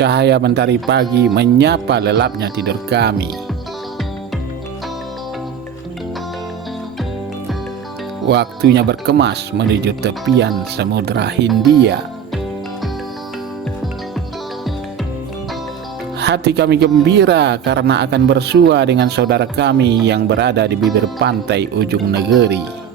Cahaya mentari pagi menyapa lelapnya tidur kami. Waktunya berkemas menuju tepian Samudra Hindia. Hati kami gembira karena akan bersua dengan saudara kami yang berada di bibir pantai ujung negeri.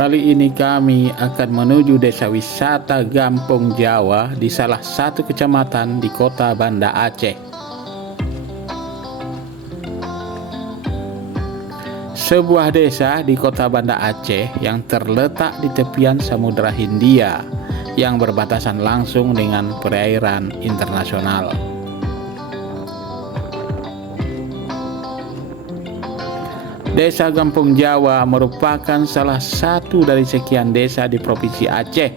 Kali ini kami akan menuju desa wisata Gampong Jawa di salah satu kecamatan di kota Banda Aceh. Sebuah desa di kota Banda Aceh yang terletak di tepian Samudra Hindia yang berbatasan langsung dengan perairan internasional. Desa Gampong Jawa merupakan salah satu dari sekian desa di Provinsi Aceh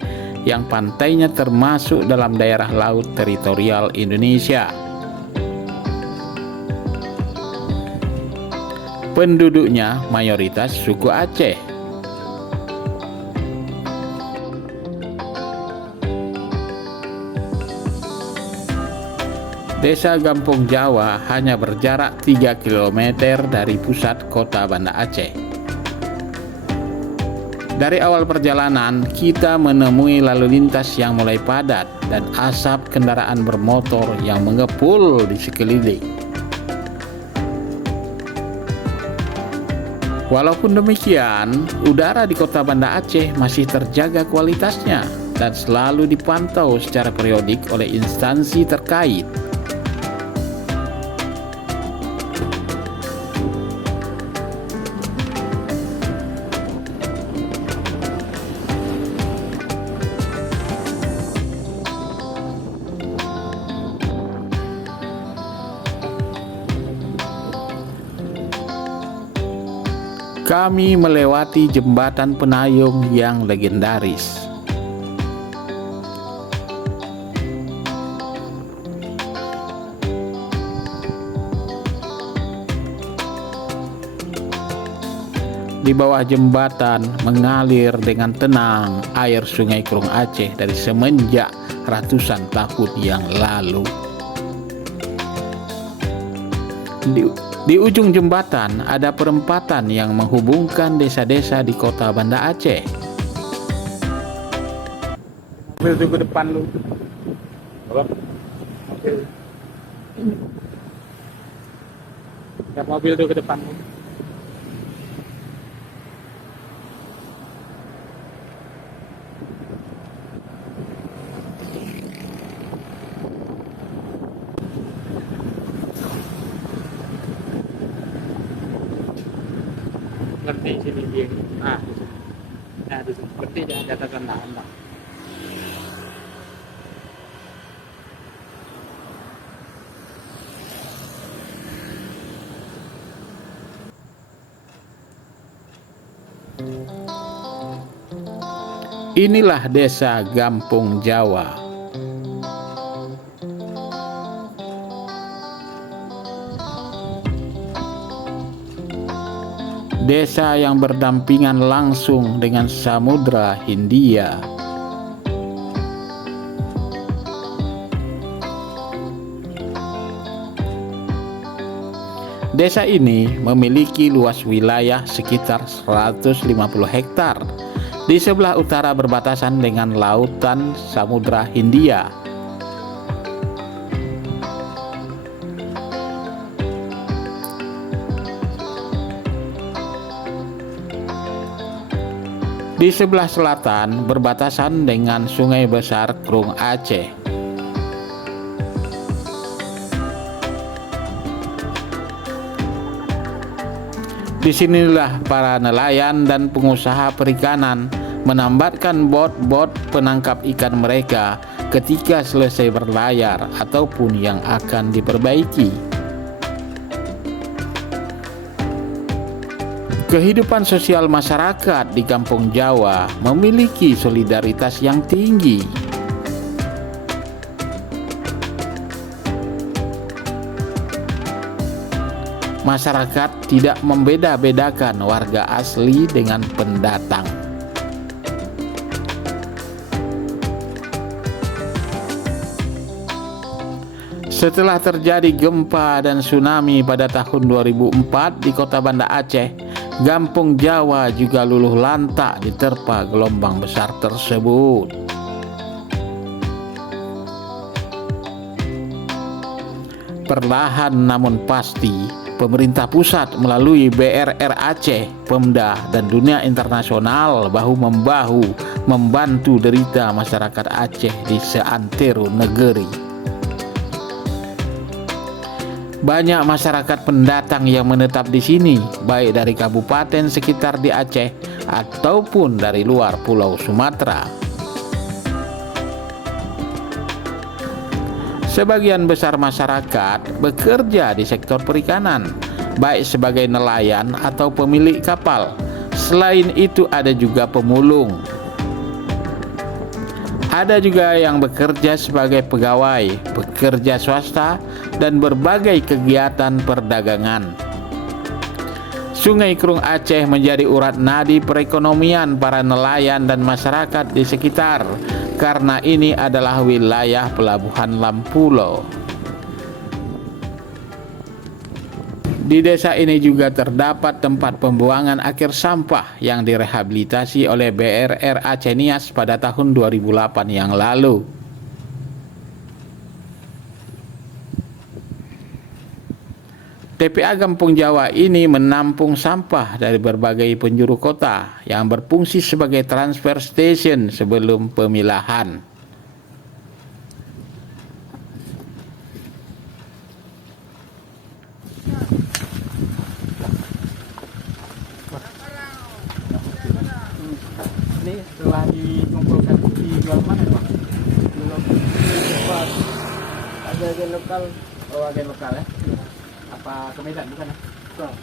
yang pantainya termasuk dalam daerah laut teritorial Indonesia. Penduduknya mayoritas suku Aceh. Desa Gampong Jawa hanya berjarak 3 km dari pusat kota Banda Aceh. Dari awal perjalanan, kita menemui lalu lintas yang mulai padat dan asap kendaraan bermotor yang mengepul di sekeliling. Walaupun demikian, udara di kota Banda Aceh masih terjaga kualitasnya dan selalu dipantau secara periodik oleh instansi terkait. Kami melewati jembatan Penayung yang legendaris. Di bawah jembatan mengalir dengan tenang air Sungai Krung Aceh dari semenjak ratusan tahun yang lalu. Di ujung jembatan ada perempatan yang menghubungkan desa-desa di kota Banda Aceh. Mobil tuh ke depan lu. Apa? Mobil. Ya, mobil tuh ke depan lu. Ngerti sini dia. Nah, di sini ngerti jangan kata tanda-tanda. Inilah desa Gampong Jawa. Desa yang berdampingan langsung dengan Samudra Hindia. Desa ini memiliki luas wilayah sekitar 150 hektar. Di sebelah utara berbatasan dengan lautan Samudra Hindia. Di sebelah selatan berbatasan dengan Sungai Besar Krung Aceh. Disinilah para nelayan dan pengusaha perikanan menambatkan bot-bot penangkap ikan mereka ketika selesai berlayar ataupun yang akan diperbaiki. Kehidupan sosial masyarakat di Kampung Jawa memiliki solidaritas yang tinggi. Masyarakat tidak membeda-bedakan warga asli dengan pendatang. Setelah terjadi gempa dan tsunami pada tahun 2004 di kota Banda Aceh, Kampung Jawa juga luluh lantak diterpa gelombang besar tersebut. Perlahan namun pasti, pemerintah pusat melalui BRR Aceh, Pemda, dan dunia internasional bahu-membahu membantu derita masyarakat Aceh di seantero negeri. Banyak masyarakat pendatang yang menetap di sini, baik dari kabupaten sekitar di Aceh ataupun dari luar Pulau Sumatera. Sebagian besar masyarakat bekerja di sektor perikanan, baik sebagai nelayan atau pemilik kapal. Selain itu ada juga pemulung. Ada juga yang bekerja sebagai pegawai, pekerja swasta, dan berbagai kegiatan perdagangan. Sungai Krung Aceh menjadi urat nadi perekonomian para nelayan dan masyarakat di sekitar, karena ini adalah wilayah pelabuhan Lampulo. Di desa ini juga terdapat tempat pembuangan akhir sampah yang direhabilitasi oleh BRR Aceh Nias pada tahun 2008 yang lalu. TPA Kampung Jawa ini menampung sampah dari berbagai penjuru kota yang berfungsi sebagai transfer station sebelum pemilahan. Ini setelah dikumpulkan dijual mana Pak? Belum cepat. Ada agen lokal. Oh, agen lokal ya? Apa ke Medan bukan ya? Bukan.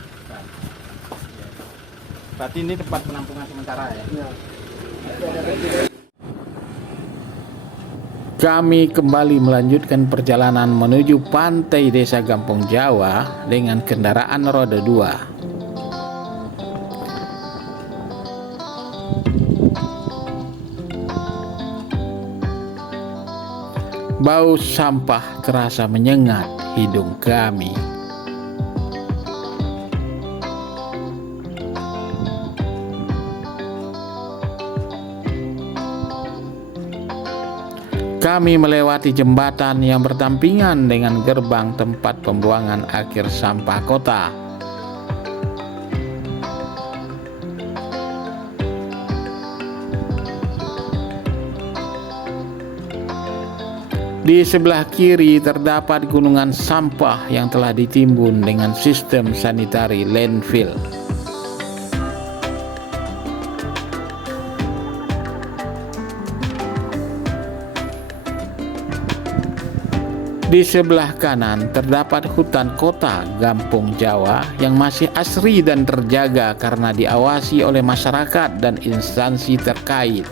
Berarti ini tempat penampungan sementara ya? Iya. Kami kembali melanjutkan perjalanan menuju pantai desa Kampung Jawa dengan kendaraan roda 2. Bau sampah terasa menyengat hidung kami. Kami melewati jembatan yang berdampingan dengan gerbang tempat pembuangan akhir sampah kota. Di sebelah kiri terdapat gunungan sampah yang telah ditimbun dengan sistem sanitary landfill. Di sebelah kanan terdapat hutan kota Kampung Jawa yang masih asri dan terjaga karena diawasi oleh masyarakat dan instansi terkait.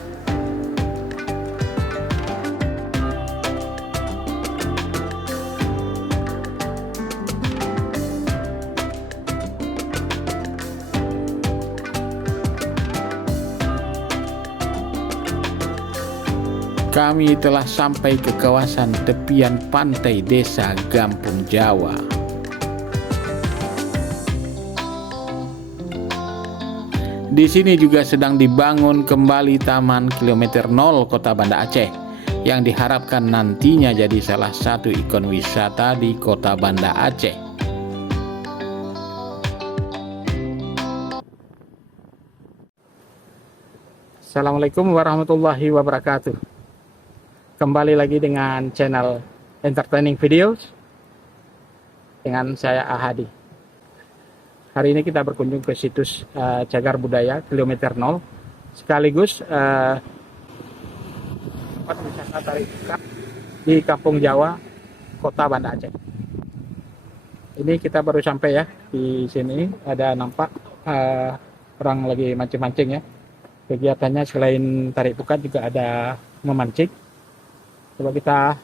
Kami telah sampai ke kawasan tepian pantai desa Kampung Jawa. Di sini juga sedang dibangun kembali Taman Kilometer 0 Kota Banda Aceh yang diharapkan nantinya jadi salah satu ikon wisata di Kota Banda Aceh. Assalamualaikum warahmatullahi wabarakatuh. Kembali lagi dengan channel Entertaining Videos dengan saya Ahadi. Hari ini kita berkunjung ke situs Cagar Budaya kilometer 0 sekaligus tempat wisata tarik ikan di Kampung Jawa, Kota Banda Aceh. Ini kita baru sampai ya, di sini ada nampak orang lagi mancing-mancing ya. Kegiatannya selain tarik pukat juga ada memancing. Coba kita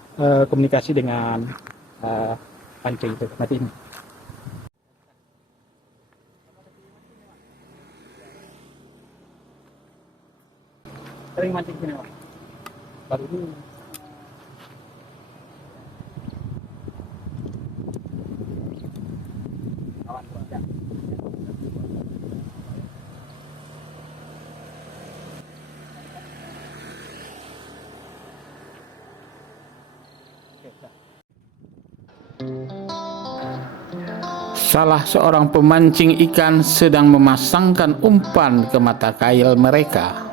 komunikasi dengan pancing itu mati ini. Sering mancing sini Pak? Baru ini. Awan cuaca. Salah seorang pemancing ikan sedang memasangkan umpan ke mata kail mereka.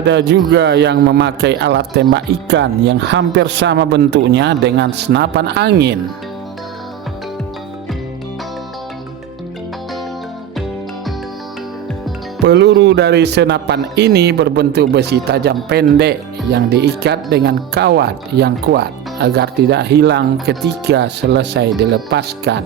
Ada juga yang memakai alat tembak ikan yang hampir sama bentuknya dengan senapan angin. Peluru dari senapan ini berbentuk besi tajam pendek yang diikat dengan kawat yang kuat agar tidak hilang ketika selesai dilepaskan.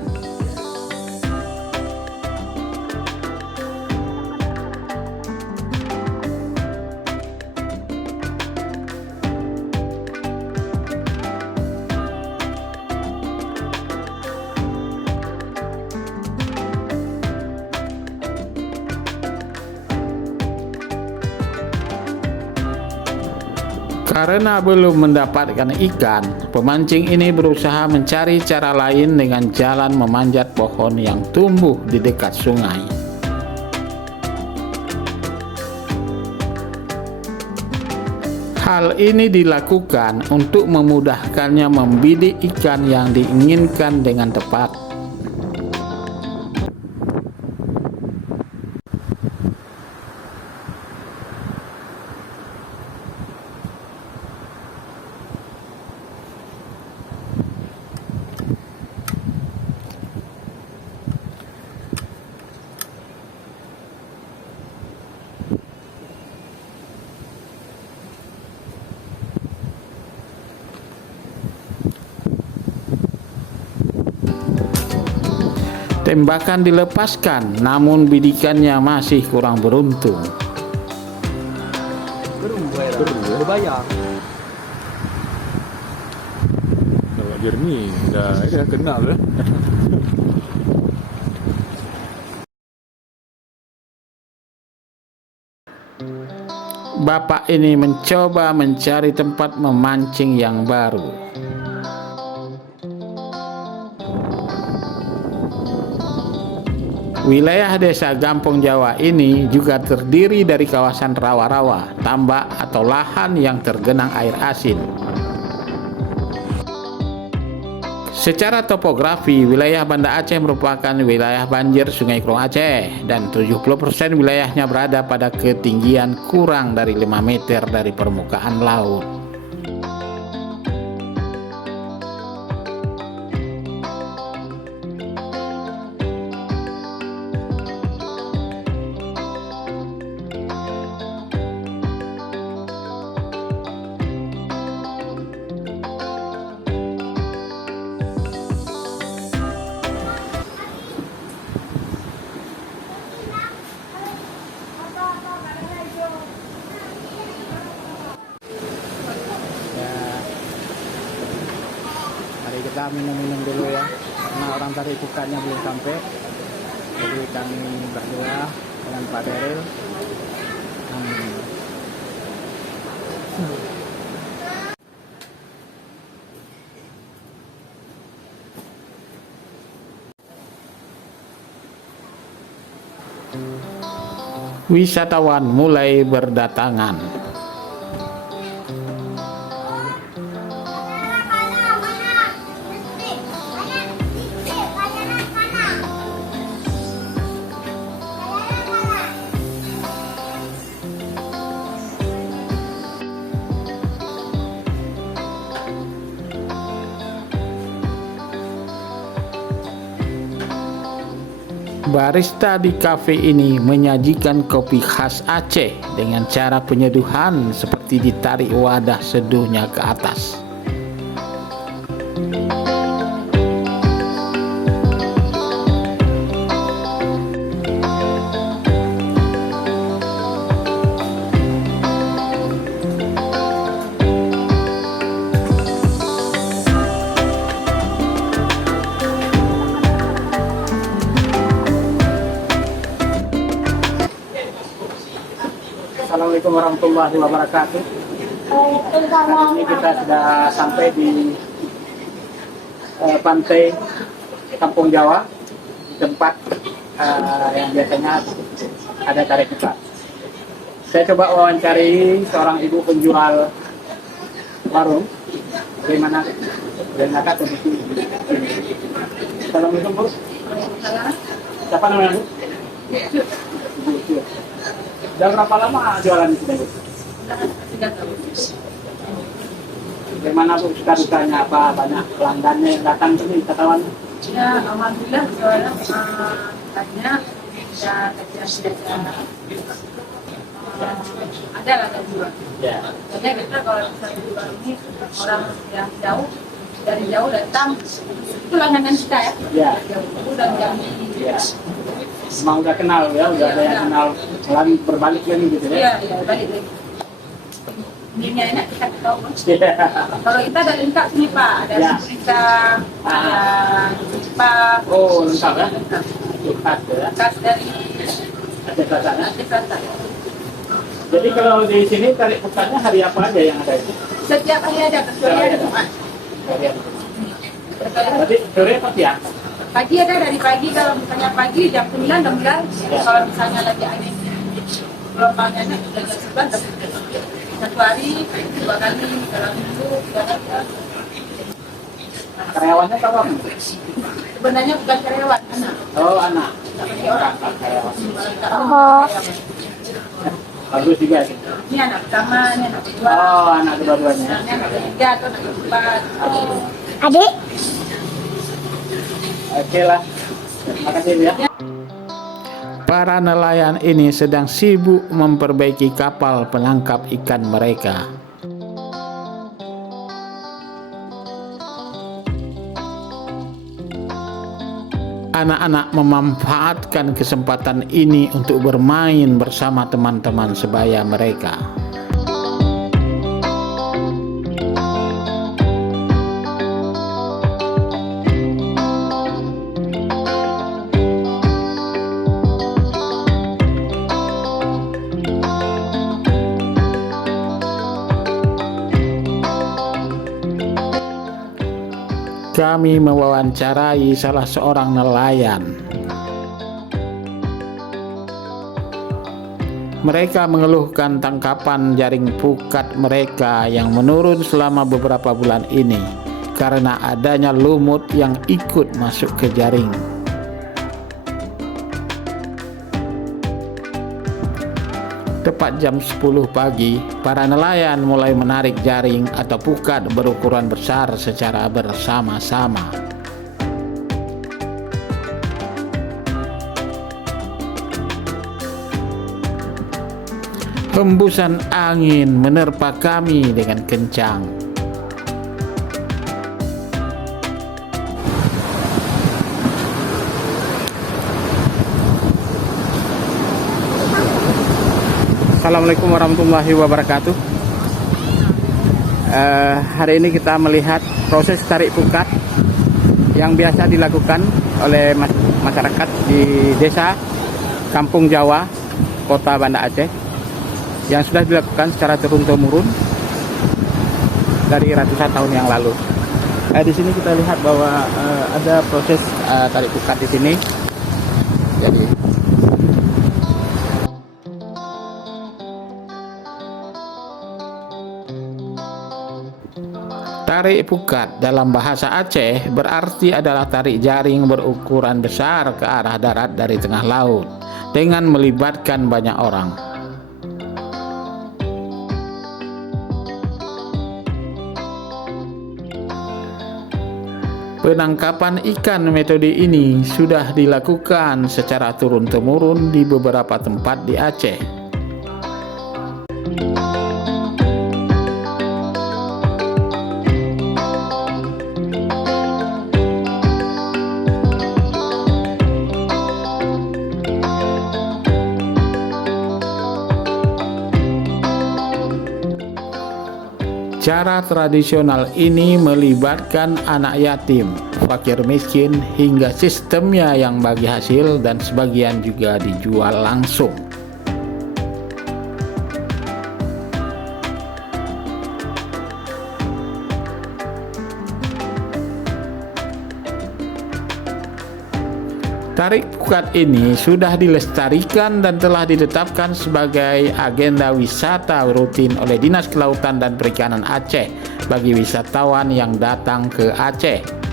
Karena belum mendapatkan ikan, pemancing ini berusaha mencari cara lain dengan jalan memanjat pohon yang tumbuh di dekat sungai. Hal ini dilakukan untuk memudahkannya membidik ikan yang diinginkan dengan tepat. Tembakan dilepaskan, namun bidikannya masih kurang beruntung. Berbayar. Kalau jernih, udah kenal ya. Bapak ini mencoba mencari tempat memancing yang baru. Wilayah desa Kampung Jawa ini juga terdiri dari kawasan rawa-rawa, tambak atau lahan yang tergenang air asin. Secara topografi, wilayah Banda Aceh merupakan wilayah banjir Sungai Krung Aceh dan 70% wilayahnya berada pada ketinggian kurang dari 5 meter dari permukaan laut. Kita minum-minum dulu ya, karena orang tarik ikannya belum sampai. Jadi kami berdua dengan Pak Daryl. Wisatawan mulai berdatangan. Barista di kafe ini menyajikan kopi khas Aceh dengan cara penyeduhan seperti ditarik wadah seduhnya ke atas. Assalamualaikum warahmatullahi wabarakatuh. Hari ini kita sudah sampai di pantai Kampung Jawa, tempat yang biasanya ada tarik pukat. Saya coba wawancari seorang ibu penjual warung. Bagaimana kondisi ini? Assalamualaikum Bu. Siapa namanya Bu? Bu. Sudah berapa lama jualan di sini? Bagaimana Bu, suka dukanya apa? Banyak pelanggannya yang datang ke sini, wisatawan? Ya, alhamdulillah jualan banyak. Ya, ada lah yang jual. Ya. Karena kita kalau misalnya jual ini orang yang jauh dari jauh datang, itu langganan kita ya. Ya. Jauh dan jauh. Ya. Emang udah kenal ya, udah ada yang kenal lagi berbalik lagi gitu Iya, ya? iya, balik lagi. Ini enak kita tahu. Iya. Kalau kita ada lengkap sini Pak, ada Ya. kita, ada Pak, Oh, lengkap ya? Lengkap ya? khas dari Ada rasanya. Aceh Selatan. Jadi kalau di sini tarik pukatnya hari apa aja yang ada itu? Setiap hari ada, kecuali hari Jumat. Hari apa? Berarti sore apa siang? Pagi ada dari pagi, kalau misalnya pagi jam 9 jam 9, kalau misalnya lagi angin gelombangnya jam 11 jam 11. Satu hari 2 kali, dalam minggu 3 kali. Karyawannya berapa? Sebenarnya bukan karyawan, anak. Oh, anak. Tapi orang. Karyawan. Oh. Bagus juga sih. Ini anak pertama, ini anak kedua. Oh, anak kedua-duanya. Ini anak ketiga atau anak keempat. Adik? Oke lah. Terima kasih ya. Para nelayan ini sedang sibuk memperbaiki kapal penangkap ikan mereka. Anak-anak memanfaatkan kesempatan ini untuk bermain bersama teman-teman sebaya mereka. Kami mewawancarai salah seorang nelayan. Mereka mengeluhkan tangkapan jaring pukat mereka yang menurun selama beberapa bulan ini karena adanya lumut yang ikut masuk ke jaring. Tepat jam 10 pagi, para nelayan mulai menarik jaring atau pukat berukuran besar secara bersama-sama. Hembusan angin menerpa kami dengan kencang. Assalamualaikum warahmatullahi wabarakatuh. Hari ini kita melihat proses tarik pukat yang biasa dilakukan oleh masyarakat di desa Kampung Jawa, Kota Banda Aceh, yang sudah dilakukan secara turun-temurun dari ratusan tahun yang lalu. Di sini kita lihat bahwa ada proses tarik pukat di sini. Jadi tarik pukat dalam bahasa Aceh berarti adalah tarik jaring berukuran besar ke arah darat dari tengah laut dengan melibatkan banyak orang. Penangkapan ikan metode ini sudah dilakukan secara turun-temurun di beberapa tempat di Aceh. Cara tradisional ini melibatkan anak yatim, fakir miskin, hingga sistemnya yang bagi hasil dan sebagian juga dijual langsung. Tarik pukat ini sudah dilestarikan dan telah ditetapkan sebagai agenda wisata rutin oleh Dinas Kelautan dan Perikanan Aceh bagi wisatawan yang datang ke Aceh.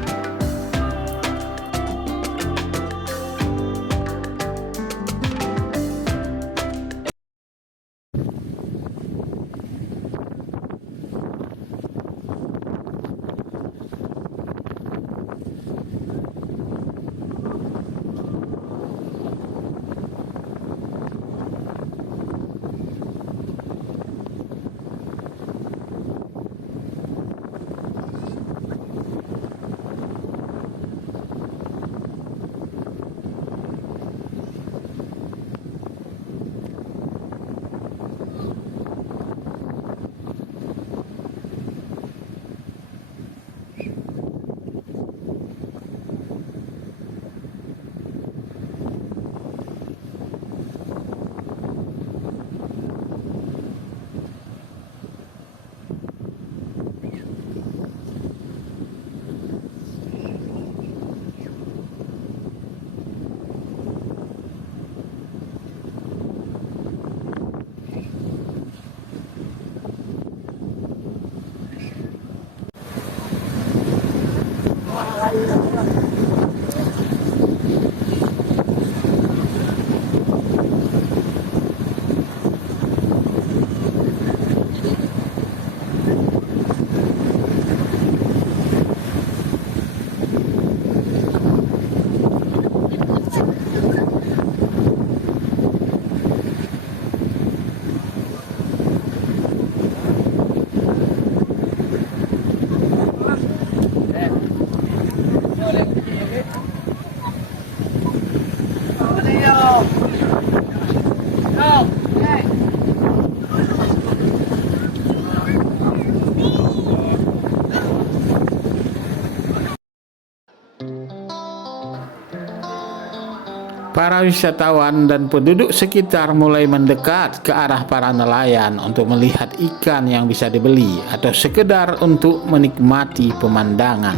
Para wisatawan dan penduduk sekitar mulai mendekat ke arah para nelayan untuk melihat ikan yang bisa dibeli atau sekedar untuk menikmati pemandangan.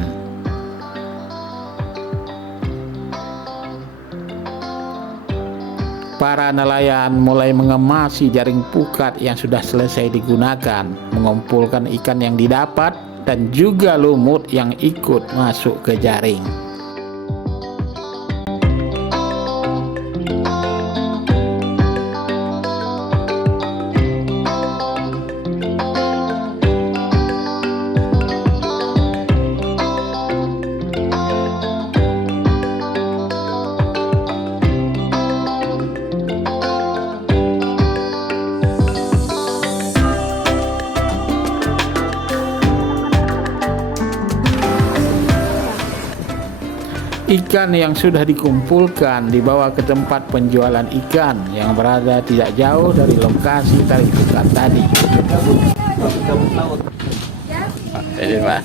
Para nelayan mulai mengemasi jaring pukat yang sudah selesai digunakan, mengumpulkan ikan yang didapat dan juga lumut yang ikut masuk ke jaring. Ikan yang sudah dikumpulkan dibawa ke tempat penjualan ikan yang berada tidak jauh dari lokasi tarik pukat tadi. Ini Pak.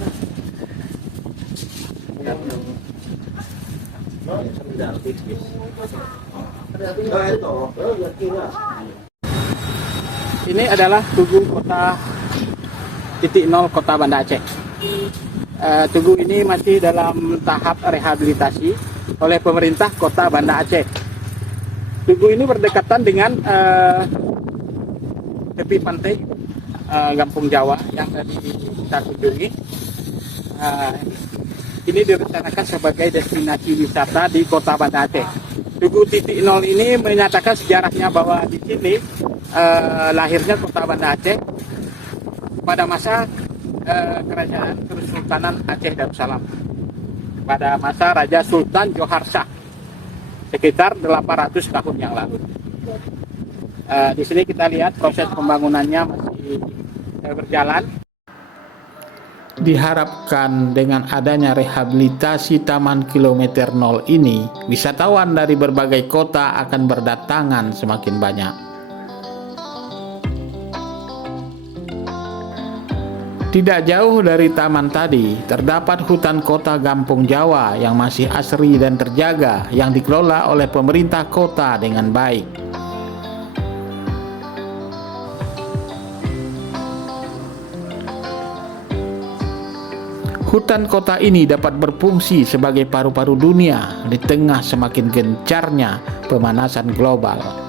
Ini adalah Tugu Kota titik nol Kota Banda Aceh. Tugu ini masih dalam tahap rehabilitasi oleh pemerintah Kota Banda Aceh. Tugu ini berdekatan dengan tepi pantai Kampung Jawa yang tadi kita kunjungi. Ini direncanakan sebagai destinasi wisata di Kota Banda Aceh. Tugu titik nol ini menyatakan sejarahnya bahwa di sini lahirnya Kota Banda Aceh pada masa Kerajaan Kesultanan Aceh Darussalam. pada masa Raja Sultan Johar Shah sekitar 800 tahun yang lalu. Di sini kita lihat proses pembangunannya masih berjalan. Diharapkan dengan adanya rehabilitasi Taman Kilometer 0 ini, wisatawan dari berbagai kota akan berdatangan semakin banyak. Tidak jauh dari taman tadi, terdapat hutan kota Kampung Jawa yang masih asri dan terjaga, yang dikelola oleh pemerintah kota dengan baik. Hutan kota ini dapat berfungsi sebagai paru-paru dunia di tengah semakin gencarnya pemanasan global.